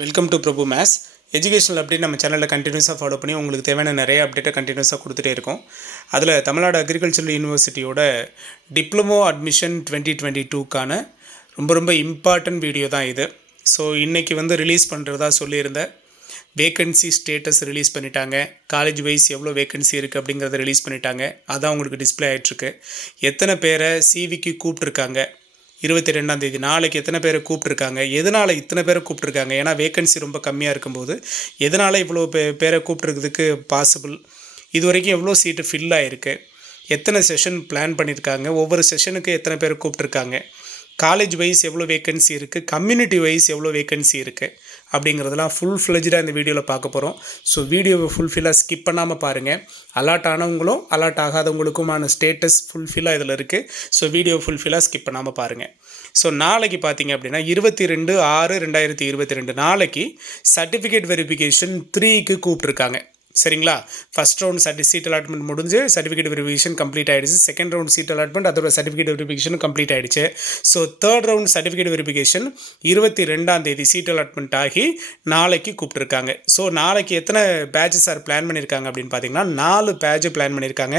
Welcome to Prabhu maths educational update நம்ம சேனலில் கண்டினியூஸாக ஃபாலோ பண்ணி உங்களுக்கு தேவையான நிறைய அப்டேட்டை கண்டினியூஸாக கொடுத்துட்டே இருக்கோம். அதில் தமிழ்நாடு அக்ரிகல்ச்சரல் யூனிவர்சிட்டியோட டிப்ளமோ அட்மிஷன் 2022க்கான ரொம்ப இம்பார்ட்டன்ட் வீடியோ தான் இது. ஸோ இன்றைக்கி ரிலீஸ் பண்ணுறதா சொல்லியிருந்தேன். வேக்கன்சி ஸ்டேட்டஸ் ரிலீஸ் பண்ணிட்டாங்க. காலேஜ் வைஸ் எவ்வளோ வேக்கன்சி இருக்குது அப்படிங்கிறத ரிலீஸ் பண்ணிட்டாங்க. அதான் உங்களுக்கு டிஸ்பிளே ஆகிட்டுருக்கு. எத்தனை பேரை சிவிக்கு கூப்பிட்ருக்காங்க, 22ஆம் தேதி நாளைக்கு எத்தனை பேரை கூப்பிட்ருக்காங்க, எதனால் இத்தனை பேரை கூப்பிட்ருக்காங்க, ஏன்னா வேக்கன்சி ரொம்ப கம்மியாக இருக்கும்போது எதனால் இவ்வளோ பேரை கூப்பிட்ருக்கிறதுக்கு பாசிபிள், இது வரைக்கும் எவ்வளோ சீட்டு ஃபில் ஆகிருக்கு, எத்தனை செஷன் பிளான் பண்ணியிருக்காங்க, ஒவ்வொரு செஷனுக்கு எத்தனை பேரை கூப்பிட்ருக்காங்க, காலேஜ் வைஸ் எவ்வளோ வேக்கன்சி இருக்குது, கம்யூனிட்டி வைஸ் எவ்வளோ வேக்கன்சி இருக்குது அப்படிங்கிறதெல்லாம் ஃபுல் ஃப்ளெஜ்டாக இந்த வீடியோவில் பார்க்க போகிறோம். ஸோ வீடியோவை ஃபுல்ஃபில்லாக ஸ்கிப் பண்ணாமல் பாருங்கள். அலாட் ஆனவங்களும் அலாட் ஆகாதவங்களுக்குமான ஸ்டேட்டஸ் ஃபுல்ஃபில்லாக இதில் இருக்குது. ஸோ வீடியோ ஃபுல்ஃபில்லாக ஸ்கிப் பண்ணாமல் பாருங்கள். ஸோ நாளைக்கு பார்த்தீங்க அப்படின்னா 22/6/2022 நாளைக்கு சர்டிஃபிகேட் வெரிஃபிகேஷன் 3க்கு கூப்பிட்ருக்காங்க. சரிங்களா? ஃபஸ்ட் ரவுண்ட் சீட் அலாட்மெண்ட் முடிஞ்சு சர்டிஃபிகேட் வெரிஃபிகேஷன் கம்ப்ளீட் ஆகிடுச்சு. செகண்ட் ரவுண்ட் சீட் அலாட்மெண்ட் அதோட சர்டிஃபிகேட் வெரிஃபிகேஷன் கம்ப்ளீட் ஆகிடுச்சு. So third round certificate verification 22ஆம் தேதி சீட் அலாட்மெண்ட் ஆகி நாளைக்கு கூப்பிட்ருக்காங்க. ஸோ நாளைக்கு எத்தனை பேட்சஸ் பிளான் பண்ணியிருக்காங்க அப்படின்னு பார்த்தீங்கன்னா 4 பேட்ச் பிளான் பண்ணியிருக்காங்க.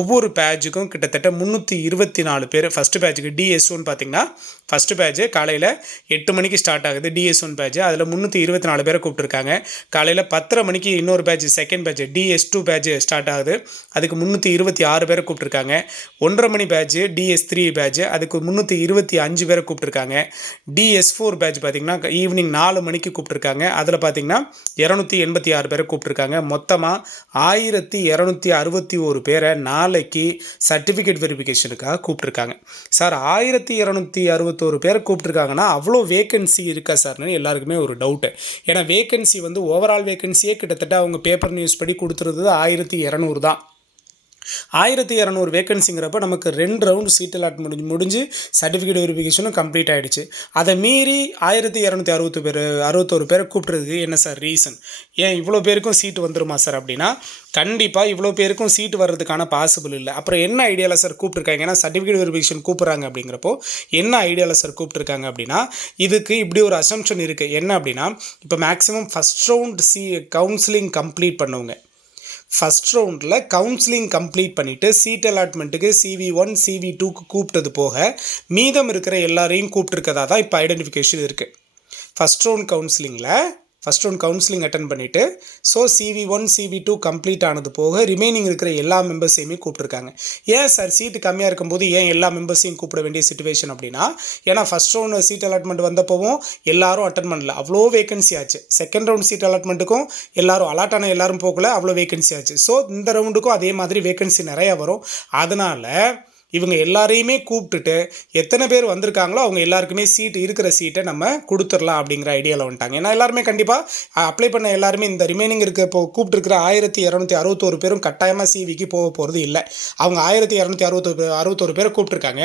ஒவ்வொரு பேட்சுக்கும் கிட்டத்தட்ட 324 பேர். ஃபஸ்ட்டு பேட்சுக்கு DS1 பார்த்தீங்கன்னா ஃபஸ்ட்டு பேட்சு காலையில் 8 மணிக்கு ஸ்டார்ட் ஆகுது. DS1 பேட்ச் அதில் 324 பேரை கூப்பிட்ருக்காங்க. காலையில் 10:30 மணிக்கு இன்னொரு batch second batch DS2 batch start ஆகுது. அதுக்கு 326 பேரை கூப்பிட்ருக்காங்க. 1:30 மணி பேட்ச் DS3 பேட்ச் அதுக்கு 325 பேரை கூப்பிட்ருக்காங்க. DS4 பேட்ச் பார்த்திங்கன்னா ஈவினிங் 4 மணிக்கு கூப்பிட்ருக்காங்க. அதில் பார்த்திங்கன்னா 286 பேரை கூப்பிட்ருக்காங்க. மொத்தமாக 1261 பேரை நாளைக்கு சர்டிஃபிகேட் வெரிஃபிகேஷனுக்காக கூப்பிட்ருக்காங்க. சார் 1261 பேரை கூப்பிட்ருக்காங்கன்னா அவ்வளோ வேக்கன்சி இருக்கா சார்னு எல்லாருக்குமே ஒரு டவுட்டு. ஏன்னா வேக்கன்சி ஓவரால் வேக்கன்சியே கிட்டத்தட்ட அவங்க பேப்பர் நியூஸ் படி கொடுத்துருது 1200 தான். 1200 வேக்கன்சிங்கிறப்ப நமக்கு 2 ரவுண்டு சீட் அலாட் முடிஞ்சு சர்டிஃபிகேட் வெரிஃபிகேஷனும் கம்ப்ளீட் ஆகிடுச்சு. அதை மீறி 1261 பேரை கூப்பிட்றதுக்கு என்ன சார் ரீசன்? ஏன் இவ்வளோ பேருக்கும் சீட்டு வந்துருமா சார் அப்படின்னா கண்டிப்பாக இவ்வளோ பேருக்கும் சீட்டு வர்றதுக்கான பாசிபிள் இல்லை. அப்புறம் என்ன ஐடியாவில் சார் கூப்பிட்ருக்காங்க? ஏன்னா சர்டிஃபிகேட் வெரிஃபிகேஷன் கூப்பிட்றாங்க அப்படிங்கிறப்போ என்ன ஐடியாவில் சார் கூப்பிட்ருக்காங்க அப்படின்னா இதுக்கு இப்படி ஒரு அசம்ஷன் இருக்குது. என்ன அப்படின்னா இப்போ maximum first round counselling complete பண்ணவங்க ஃபஸ்ட் ரவுண்டில் கவுன்சிலிங் கம்ப்ளீட் பண்ணிவிட்டு சீட் அலாட்மெண்ட்டுக்கு CV1 CV2க்கு கூப்பிட்டது போக மீதம் இருக்கிற எல்லாரையும் கூப்பிட்ருக்கதா தான் இப்போ ஐடென்டிஃபிகேஷன் இருக்குது. ஃபஸ்ட் ரவுண்ட் கவுன்சிலிங் அட்டன் பண்ணிவிட்டு ஸோ CV1 CV2 கம்ப்ளீட் ஆனது போக ரிமைனிங் இருக்கிற எல்லா மெம்பர்ஸையுமே கூப்பிட்ருக்காங்க. ஏன் சார் சீட்டு கம்மியாக இருக்கும்போது ஏன் எல்லா மெம்பர்ஸையும் கூப்பிட வேண்டிய சிச்சுவேஷன் அப்படின்னா ஏன்னா ஃபஸ்ட் ரவுண்ட் சீட் அலாட்மெண்ட் வந்தப்போவும் எல்லாரும் அட்டன் பண்ணல, அவ்வளோ வேகன்சி ஆச்சு. செகண்ட் ரவுண்ட் சீட் அலாட்மெண்ட்டுக்கும் எல்லாரும் அலாட் ஆன எல்லாரும் போகல, அவ்வளோ வேகன்சி ஆச்சு. ஸோ இந்த ரவுண்டுக்கும் அதே மாதிரி வேகன்சி நிறையா வரும். அதனால் இவங்க எல்லாரையுமே கூப்பிட்டுட்டு எத்தனை பேர் வந்திருக்காங்களோ அவங்க எல்லாருக்குமே இருக்கிற சீட்டை நம்ம கொடுத்துடலாம் அப்படிங்கிற ஐடியாவில் வந்துட்டாங்க. ஏன்னா எல்லாருமே கண்டிப்பாக அப்ளை பண்ண எல்லாருமே இந்த ரிமைனிங் இப்போ கூப்பிட்டுருக்கிற 1261 பேரும் கட்டாயமாக சிவிக்கு போக போகிறது இல்லை. அவங்க 1261 பேரை கூப்பிட்ருக்காங்க.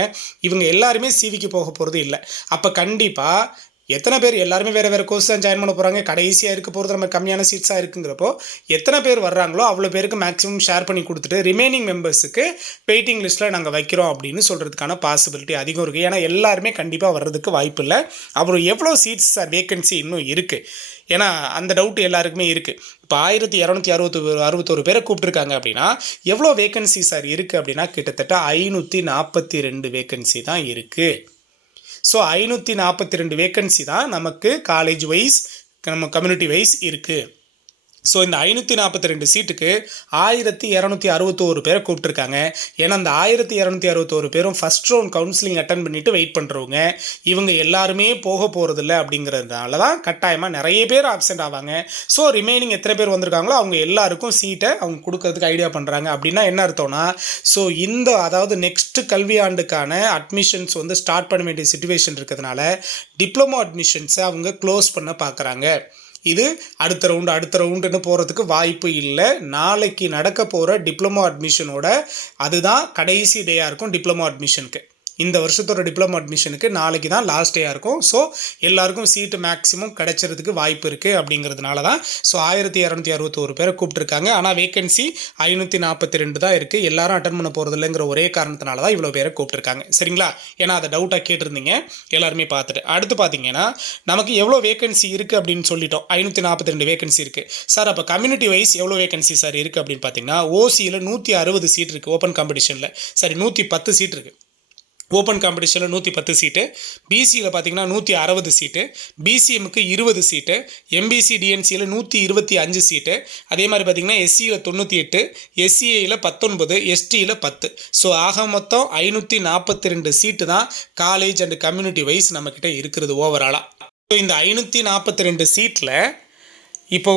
இவங்க எல்லாருமே சிவிக்கு போக போகிறது இல்லை. அப்போ கண்டிப்பாக எத்தனை பேர் எல்லாருமே வேறு கோர்ஸ் தான் ஜாயின் பண்ண போகிறாங்க. கடைசியாக இருக்க போகிறது நம்ம கம்மியான சீட்ஸாக இருக்குங்கிறப்போ எத்தனை பேர் வர்றாங்களோ அவ்வளோ பேருக்கு மேக்ஸிமம் ஷேர் பண்ணி கொடுத்துட்டு ரிமைனிங் மெம்பர்ஸுக்கு வெயிட்டிங் லிஸ்ட்டில் நாங்கள் வைக்கிறோம் அப்படின்னு சொல்கிறதுக்கான பாசிபிலிட்டி அதிகம் இருக்குது. ஏன்னா எல்லாருமே கண்டிப்பாக வர்றதுக்கு வாய்ப்பு இல்லை. அப்புறம் எவ்வளோ சீட்ஸ் சார் வேக்கன்சி இன்னும் இருக்குது? ஏன்னா அந்த டவுட் எல்லாருக்குமே இருக்குது. இப்போ 1261 பேரை கூப்பிட்ருக்காங்க அப்படின்னா எவ்வளோ வேக்கன்சி சார் இருக்குது அப்படின்னா கிட்டத்தட்ட 542 வேக்கன்சி தான் இருக்குது. ஸோ 542 வேக்கன்சி தான் நமக்கு காலேஜ் வைஸ் நம்ம கம்யூனிட்டி வைஸ் இருக்குது. ஸோ இந்த 542 சீட்டுக்கு 1261 பேரை கூப்பிட்ருக்காங்க. ஏன்னா அந்த 1261 பேரும் ஃபஸ்ட் ரவுண்ட் கவுன்சிலிங் அட்டன் பண்ணிவிட்டு வெயிட் பண்ணுறவங்க. இவங்க எல்லாருமே போக போகிறதில்ல அப்படிங்கிறதுனால தான் கட்டாயமாக நிறைய பேர் ஆப்சென்ட் ஆவாங்க. ஸோ ரிமைனிங் எத்தனை பேர் வந்திருக்காங்களோ அவங்க எல்லாருக்கும் சீட்டை அவங்க கொடுக்கறதுக்கு ஐடியா பண்ணுறாங்க. அப்படின்னா என்ன அர்த்தம்னா ஸோ அதாவது நெக்ஸ்ட்டு கல்வியாண்டுக்கான அட்மிஷன்ஸ் ஸ்டார்ட் பண்ண வேண்டிய சிச்சுவேஷன் இருக்கிறதுனால டிப்ளமோ அட்மிஷன்ஸை அவங்க க்ளோஸ் பண்ண பார்க்குறாங்க. இது அடுத்த ரவுண்டுன்னு போகிறதுக்கு வாய்ப்பு இல்லை. நாளைக்கு நடக்க போகிற டிப்ளமோ அட்மிஷனோட அதுதான் கடைசி டேயாக இருக்கும் டிப்ளமோ அட்மிஷனுக்கு. இந்த வருஷத்தோட டிப்ளமோ அட்மிஷனுக்கு நாளைக்கு தான் லாஸ்ட் டேயாக இருக்கும். ஸோ எல்லாருக்கும் சீட்டு மேக்ஸிமம் கிடைக்கிறதுக்கு வாய்ப்பு இருக்குது அப்படிங்கிறதுனால தான் ஸோ 1261 பேரை கூப்பிட்டுருக்காங்க. ஆனால் வேகன்சி 542 தான் இருக்குது. எல்லாரும் அட்டன் பண்ண போகிறது இல்லைங்கிற ஒரே காரணத்தினால தான் இவ்வளோ பேரை கூப்பிட்டுருக்காங்க. சரிங்களா? ஏன்னா அதை டவுட்டாக கேட்டிருந்தீங்க எல்லாருமே பார்த்துட்டு. அடுத்து பார்த்தீங்கன்னா நமக்கு எவ்வளோ வேகன்சி இருக்குது அப்படின்னு சொல்லிட்டோம். 542 வேகன்சி இருக்குது சார். அப்போ கம்யூனிட்டி வைஸ் எவ்வளோ வேகன்சி சார் இருக்குது அப்படின்னு பார்த்தீங்கன்னா ஓசியில் 160 சீட் இருக்குது. ஓப்பன் காம்படிஷனில் சரி 110 சீட் இருக்குது. ஓப்பன் காம்படிஷனில் 110 சீட்டு, பிசியில் பார்த்தீங்கன்னா 160 சீட்டு, பிசிஎம்முக்கு 20 சீட்டு, எம்பிசி டிஎன்சியில் 125 சீட்டு, அதே மாதிரி பார்த்தீங்கன்னா எஸ்சியில் 98, எஸ்சிஏயில் 19, எஸ்டியில் 10. ஸோ ஆக மொத்தம் 542 சீட்டு தான் காலேஜ் அண்ட் கம்யூனிட்டி வைஸ் நம்மக்கிட்ட இருக்கிறது ஓவராலாக. ஸோ இந்த 542 சீட்டில் இப்போ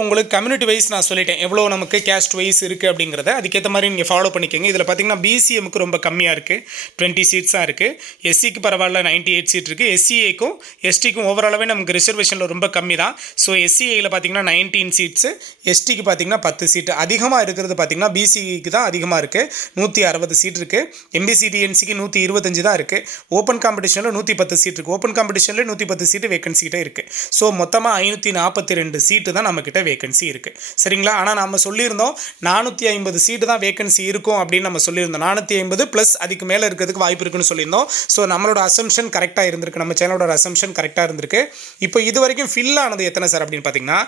உங்களுக்கு கம்யூனிட்டி வைஸ் நான் சொல்லிட்டேன் எவ்வளோ நமக்கு கேஸ்ட் வைஸ் இருக்குது அப்படிங்கிறத. அதுக்கேற்ற மாதிரி நீங்கள் ஃபாலோ பண்ணிக்கோங்க. இதில் பார்த்தீங்கன்னா பிசிஎம்முக்கு ரொம்ப கம்மியாக இருக்குது, 20 சீட்ஸாக இருக்குது. எஸ்சிக்கு பரவாயில்ல 98 சீட் இருக்குது. எஸ்சிஏக்கும் எஸ்டிக்கும் ஓவராலாகவே நமக்கு ரிசர்வேஷனில் ரொம்ப கம்மி தான். ஸோ எஸ்சிஏயில் பார்த்தீங்கன்னா 19 சீட்ஸு, எஸ்டிக்கு பார்த்தீங்கன்னா 10 சீட்டு. அதிகமாக இருக்கிறது பார்த்தீங்கன்னா பிசிக்கு தான் அதிகமாக இருக்குது, 160 சீட் இருக்குது. எம்பிசி டிஎன்சிக்கு 125 தான் இருக்குது. ஓப்பன் காம்படிஷனில் 110 சீட் இருக்குது. ஓப்பன் காம்படிஷனில் 110 சீட்டு வேகன்சி கிட்ட இருக்குது. ஸோ மொத்தமாக 542 சீட்டு தான் நம்மக்கிட்ட வேகன்சி இருக்குது. சரிங்களா? ஆனால் நம்ம சொல்லியிருந்தோம் 450 சீட்டு தான் வேகன்சி இருக்கும் அப்படின்னு நம்ம சொல்லியிருந்தோம். 450 ப்ளஸ் அதுக்கு மேலே இருக்கிறதுக்கு வாய்ப்பு இருக்குன்னு சொல்லியிருந்தோம். ஸோ நம்மளோட அசம்ஷன் கரெக்டாக இருந்திருக்கு, நம்ம சேனலோட அசம்ஷன் கரெக்டாக இருந்திருக்கு. இப்போ இது வரைக்கும் ஃபில் ஆனது எத்தனை சார் அப்படின்னு பார்த்தீங்கன்னா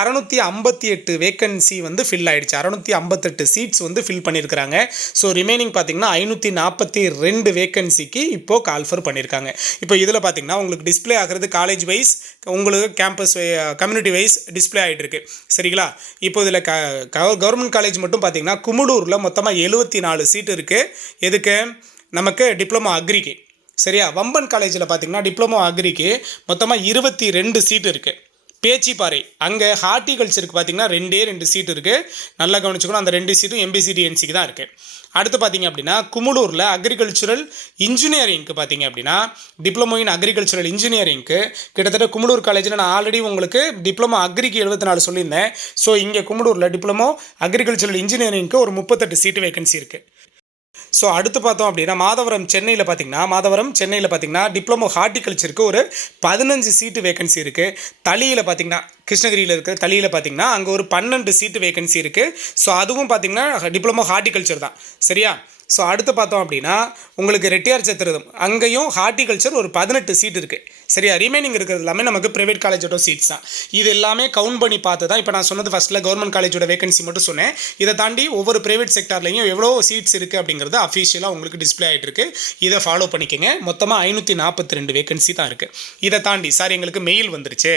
658 வேகன்சி வந்து ஃபில் ஆகிடுச்சு. 658 சீட்ஸ் வந்து ஃபில் பண்ணியிருக்கிறாங்க. ஸோ ரிமைனிங் பார்த்தீங்கன்னா 542 வேகன்சிக்கு இப்போது கால்ஃபர் பண்ணியிருக்காங்க. இப்போ இதில் பார்த்தீங்கன்னா உங்களுக்கு டிஸ்பிளே ஆகிறது காலேஜ் வைஸ், உங்களுக்கு கேம்பஸ் கம்யூனிட்டி வைஸ் டிஸ்பிளே ஆகிட்டு இருக்கு. சரிங்களா? இப்போ இதில் கவர்மெண்ட் காலேஜ் மட்டும் பார்த்தீங்கன்னா குமுளூரில் மொத்தமாக 74 சீட்டு இருக்குது. எதுக்கு? நமக்கு டிப்ளமோ அக்ரிக்கு. சரியா? வம்பன் காலேஜில் பார்த்தீங்கன்னா டிப்ளமோ அக்ரிக்கு மொத்தமாக 22 சீட்டு இருக்குது. பேச்சிப்பாறை அங்கே ஹார்டிகல்ச்சருக்கு பார்த்தீங்கன்னா 2 சீட்டு இருக்குது. நல்லா கவனிச்சுக்கணும். அந்த 2 சீட்டும் எம்பிசிடிஎன்சிக்கு தான் இருக்குது. அடுத்து பார்த்தீங்க அப்படின்னா குமுளூரில் அக்ரிகல்ச்சுரல் இன்ஜினியரிங்க்கு பார்த்தீங்க அப்படின்னா டிப்ளமோ இன் அக்ரிகல்ச்சுரல் இன்ஜினியரிங்க்கு கிட்டத்தட்ட குமுளூர் காலேஜில் நான் ஆல்ரெடி உங்களுக்கு டிப்ளமோ அக்ரிக்கு 74 சொல்லியிருந்தேன். ஸோ இங்கே குமுளூரில் டிப்ளமோ அக்ரிகல்ச்சுரல் இன்ஜினியரிங்க்கு ஒரு 38 சீட்டு வேகன்சி இருக்குது. ஸோ அடுத்து பார்த்தோம் அப்படின்னா மாதவரம் சென்னையில் பார்த்தீங்கன்னா டிப்ளமோ ஹார்டிகல்ச்சருக்கு ஒரு 15 சீட்டு வேகன்சி இருக்குது. தளியில் பார்த்தீங்கன்னா கிருஷ்ணகிரியில் இருக்கிற தளியில் பார்த்தீங்கன்னா அங்கே ஒரு 12 சீட்டு வேகன்சி இருக்குது. ஸோ அதுவும் பார்த்தீங்கன்னா டிப்ளமோ ஹார்டிகல்ச்சர் தான். சரியா? ஸோ அடுத்து பார்த்தோம் அப்படின்னா உங்களுக்கு ரெட்டியார் சத்திரதம் அங்கேயும் ஹார்டிகல்ச்சர் ஒரு 18 சீட் இருக்குது. சரியா? ரிமைனிங் இருக்கிறது எல்லாமே நமக்கு ப்ரைவேட் காலேஜோட சீட்ஸ் தான். இது எல்லாமே கவுண்ட் பண்ணி பார்த்து தான் இப்போ நான் சொன்னது ஃபஸ்ட்டில் கவர்மெண்ட் காலேஜோட வேகன்சி மட்டும் சொன்னேன். இதை தாண்டி ஒவ்வொரு ப்ரைவேட் செக்டார்லையும் எவ்வளோ சீட்ஸ் இருக்குது அப்படிங்கிறது அஃபிஷியலாக உங்களுக்கு டிஸ்பிளே ஆகிட்டு இருக்கு. இதை ஃபாலோ பண்ணிக்கோங்க. மொத்தமாக 542 வேகன்சி தான் இருக்குது. இதை தாண்டி சார் எங்களுக்கு மெயில் வந்துருச்சு,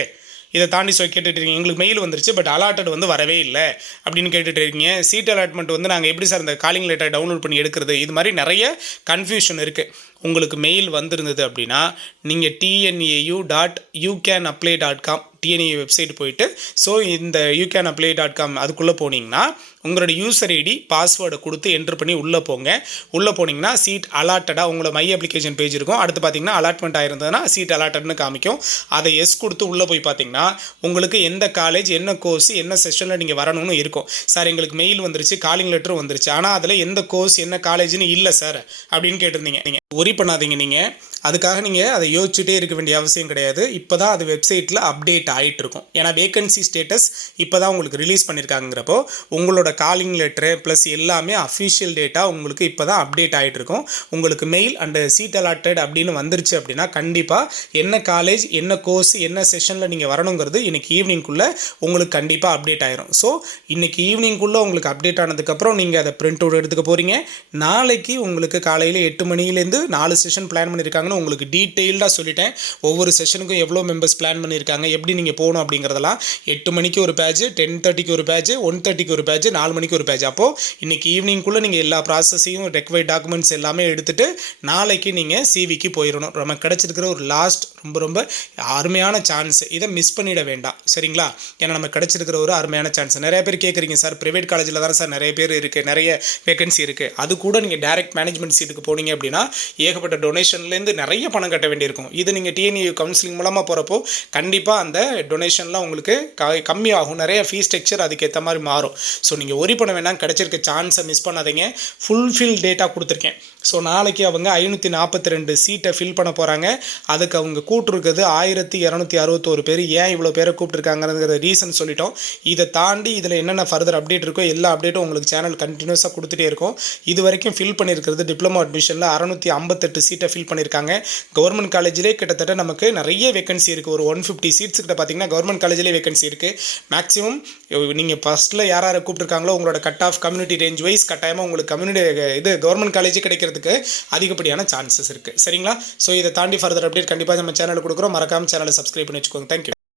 இதை தாண்டி கேட்டுட்டு இருக்கீங்க எங்களுக்கு மெயில் வந்துருச்சு பட் அலாட்டட் வந்து வரவே இல்லை அப்படின்னு கேட்டுட்டு இருக்கீங்க. சீட் அலாட்மெண்ட் வந்து நாங்கள் எப்படி சார் இந்த காலிங் லெட்டர் டவுன்லோட் பண்ணி எடுக்கிறது, இது மாதிரி நிறைய கன்ஃபியூஷன் இருக்குது. உங்களுக்கு மெயில் வந்திருந்தது அப்படின்னா நீங்கள் TNAU.youcanapply.com TNAU வெப்சைட் போயிட்டு ஸோ இந்த youcanapply.com அதுக்குள்ளே போனீங்கன்னா உங்களோட யூசர் ஐடி பாஸ்வேர்டை கொடுத்து என்ட்ரு பண்ணி உள்ளே போங்க. உள்ளே போனீங்கன்னா சீட் அலாட்டடாக உங்களோட மை அப்ளிகேஷன் பேஜ் இருக்கும். அடுத்து பார்த்தீங்கன்னா அலாட்மெண்ட் ஆயிருந்ததுன்னா சீட் அலாட்டட்னு காமிக்கும். அதை எஸ் கொடுத்து உள்ளே போய் பார்த்தீங்கன்னா உங்களுக்கு எந்த காலேஜ் என்ன கோர்ஸ் என்ன செஷனில் நீங்கள் வரணும்னு இருக்கும். சார் எங்களுக்கு மெயில் வந்துருச்சு, காலிங் லெட்டரும் வந்துருச்சு, ஆனால் அதில் எந்த கோர்ஸ் என்ன காலேஜ்னு இல்லை சார் அப்படின்னு கேட்டிருந்தீங்க. நீங்கள் ஒரி பண்ணாதீங்க. நீங்கள் அதுக்காக நீங்கள் அதை யோசிச்சுட்டே இருக்க வேண்டிய அவசியம் கிடையாது. இப்போ தான் அது வெப்சைட்டில் அப்டேட் ஆகிட்டு இருக்கும். ஏன்னா வேகன்சி ஸ்டேட்டஸ் இப்போ தான் உங்களுக்கு ரிலீஸ் பண்ணியிருக்காங்கிறப்போ உங்களோட காலிங் லெட்டரு ப்ளஸ் எல்லாமே அஃபிஷியல் டேட்டா உங்களுக்கு இப்போ தான் அப்டேட் ஆகிட்டு இருக்கும். உங்களுக்கு மெயில் அண்ட் சீட் அலாட்டட் அப்படின்னு வந்துருச்சு அப்படின்னா கண்டிப்பாக என்ன காலேஜ் என்ன கோர்ஸ் என்ன செஷனில் நீங்கள் வரணுங்கிறது இன்றைக்கி ஈவினிங்குள்ளே உங்களுக்கு கண்டிப்பாக அப்டேட் ஆயிரும். ஸோ இன்றைக்கி ஈவினிங்குள்ளே உங்களுக்கு அப்டேட் ஆனதுக்கப்புறம் நீங்கள் அதை பிரிண்ட் அவுட் எடுத்துக்க போகிறீங்க. நாளைக்கு உங்களுக்கு காலையில் 8 மணிலேருந்து 4 செஷன் பிளான் பண்ணியிருக்காங்கன்னு உங்களுக்கு டீட்டெயில்டாக சொல்லிட்டேன். ஒவ்வொரு செஷனுக்கும் எவ்வளோ மெம்பர்ஸ் பிளான் பண்ணியிருக்காங்க, எப்படி நீங்கள் போகணும் அப்படிங்கிறதெல்லாம் 8 மணிக்கு ஒரு பேட்ச், 10:30க்கு ஒரு பேட்ச், 1:30க்கு ஒரு பேட்ச், 4 மணிக்கு ஒரு பேட்ச். அப்போது இன்றைக்கி ஈவினிங்குள்ளே நீங்கள் எல்லா ப்ராசஸையும் ரெக்வைர்ட் டாக்குமெண்ட்ஸ் எல்லாமே எடுத்துகிட்டு நாளைக்கு நீங்கள் சிவிக்கு போயிடணும். நமக்கு கிடச்சிருக்கிற ஒரு லாஸ்ட் ரொம்ப அருமையான சான்ஸ். இதை மிஸ் பண்ணிட வேண்டாம். சரிங்களா? ஏன்னா நம்ம கிடச்சிருக்கிற ஒரு அருமையான சான்ஸ். நிறைய பேர் கேட்குறீங்க சார் ப்ரைவேட் காலேஜில் தானே சார் நிறைய பேர் இருக்குது, நிறைய வேகன்சி இருக்குது, அது கூட நீங்கள் டைரக்ட் மேனேஜ்மெண்ட் சீட்டுக்கு போனீங்க அப்படின்னா ஏகப்பட்ட டொனேஷன்லேருந்து நிறைய பணம் கட்ட வேண்டியிருக்கும். இது நீங்கள் டிஎன்ஏ கவுன்சிலிங் மூலமாக போகிறப்போ கண்டிப்பாக அந்த டொனேஷன்லாம் உங்களுக்கு கம்மியாகும். நிறைய ஃபீஸ் ஸ்ட்ரக்சர் அதுக்கேற்ற மாதிரி மாறும். ஸோ நீங்கள் ஒரி பண்ண வேணாம், கிடச்சிருக்க சான்ஸை மிஸ் பண்ணாதீங்க. ஃபுல்ஃபில் டேட்டா கொடுத்துருக்கேன். ஸோ நாளைக்கு அவங்க 542 சீட்டை ஃபில் பண்ண போகிறாங்க. அதுக்கு அவங்க கூப்பிட்ருக்குது 1261 பேர். ஏன் இவ்வளோ பேரை கூப்பிட்ருக்காங்கிறத ரீசன் சொல்லிட்டோம். இதை தாண்டி இதில் என்னென்ன ஃபர்தர் அப்டேட் இருக்கோ எல்லா அப்டேட்டும் உங்களுக்கு சேனல் கண்டினியூஸாக கொடுத்துட்டே இருக்கும். இது வரைக்கும் ஃபில் பண்ணியிருக்கிறது டிப்ளமோ அட்மிஷனில் 658 சீட்டை ஃபில் பண்ணியிருக்காங்க. கவர்மெண்ட் காலேஜிலே கிட்டத்தட்ட நமக்கு நிறைய வேகன்சி இருக்குது. ஒரு 150 சீட்ஸ் கிட்ட பார்த்தீங்கன்னா கவர்மெண்ட் காலேஜிலே வேகன்சி இருக்குது. மேக்ஸிமம் நீங்கள் ஃபஸ்ட்டில் யார் யாரை கூப்பிட்ருக்காங்களோ உங்களோட cut off community range wise கட்டாயமாக உங்களுக்கு கம்யூனிட்டி கவர்மெண்ட் காலேஜ் கிடைக்கிறதுக்கு அதிகப்படியான சான்சஸ் இருக்குது. சரிங்களா? ஸோ இதை தாண்டி ஃபர்தர் அப்டேட் கண்டிப்பாக நம்ம சேனலுக்கு கொடுக்குறோம். மறக்காமல் சேனலை சப்ஸ்கிரைப் பண்ணி வச்சுக்கோங்க. தேங்க்யூ.